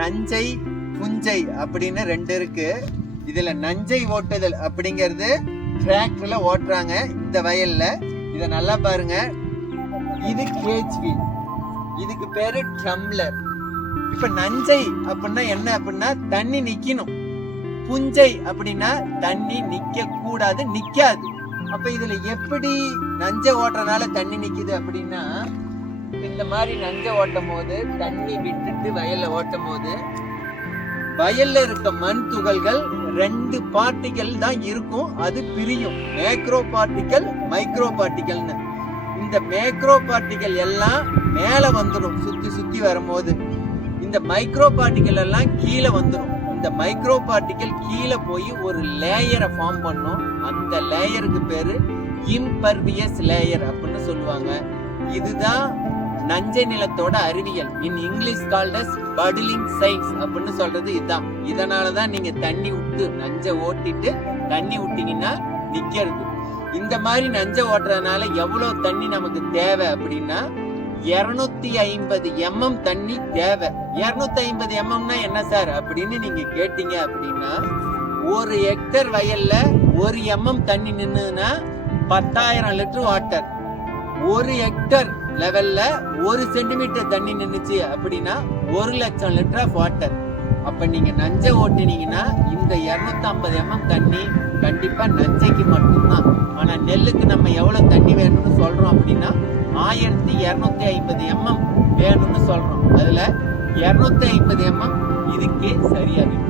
நஞ்சை புஞ்சை அப்படின்னு ரெண்டு இருக்கு. இதுல நஞ்சை ஓட்டுதல் அப்படிங்கிறது டிராக்டர்ல ஓட்டுறாங்க இந்த வயல்ல. இத நல்லா பாருங்க. இது கேஜ் வீல், இதுக்கு பேரு டம்ளர். இப்ப நஞ்சை அப்படின்னா என்ன அப்படின்னா தண்ணி நிக்கணும். புஞ்சை அப்படின்னா தண்ணி நிக்க கூடாது, நிக்காது. அப்ப இதுல எப்படி நஞ்சை ஓட்டுறதுனால தண்ணி நிக்குது அப்படின்னா, இந்த மாதிரி நஞ்சை ஓட்டும் போது தண்ணி விட்டுட்டு வயல்ல ஓட்டும் போது வயல்ல இருக்க மண் துகள்கள் ரெண்டு பார்ட்டிகல் தான் இருக்கும், அது பிரியும். மேக்ரோ பார்ட்டிகல், மைக்ரோ பார்ட்டிகல்னு. இந்த மேக்ரோ பார்ட்டிகல் எல்லாம் மேல வந்துடும் சுத்தி சுத்தி வரும்போது. இந்த மைக்ரோ பார்ட்டிகல் எல்லாம் கீழே வந்துடும். இந்த மைக்ரோ பார்ட்டிகல் கீழே போய் ஒரு லேயரை ஃபார்ம் பண்ணும். அந்த லேயருக்கு பேரு இம்பர்வியஸ் லேயர் அப்படின்னு சொல்லுவாங்க. இதுதான் நஞ்சை நிலத்தோட அறிவியல். In English called as puddling science அப்படின்னு சொல்றது இதுதான். இதனாலதான் நீங்க தண்ணி விட்டு நஞ்சை ஓட்டிட்டு தண்ணி விட்டீங்கன்னா நிக்கிறது. இந்த மாதிரி நஞ்சை ஓட்டுறதுனால எவ்வளவு தண்ணி நமக்கு தேவை அப்படின்னா 250 mm தண்ணி தேவை. 250 mmனா என்ன சார் அப்படின்னு நீங்க கேட்டீங்க அப்படின்னா, ஒரு ஹெக்டர் வயல்ல 1 mm தண்ணி நின்னுன்னா 10,000 லிட்டர் வாட்டர். 1 ஹெக்டர் லெவல்ல 1 சென்டிமீட்டர் தண்ணி நின்னுச்சு அப்படின்னா 1,00,000 லிட்டர் ஆஃப் வாட்டர். அப்ப நீங்க நஞ்சை ஓட்டினீங்கன்னா இந்த 250 mm தண்ணி கண்டிப்பா நஞ்சைக்கு மட்டும்தான். ஆனா நெல்லுக்கு நம்ம எவ்வளவு தண்ணி வேணும்னு சொல்றோம் அப்படின்னா 1250 mm வேணும்னு சொல்றோம். அதுல 250 mm இதுக்கே சரியா இருக்கு.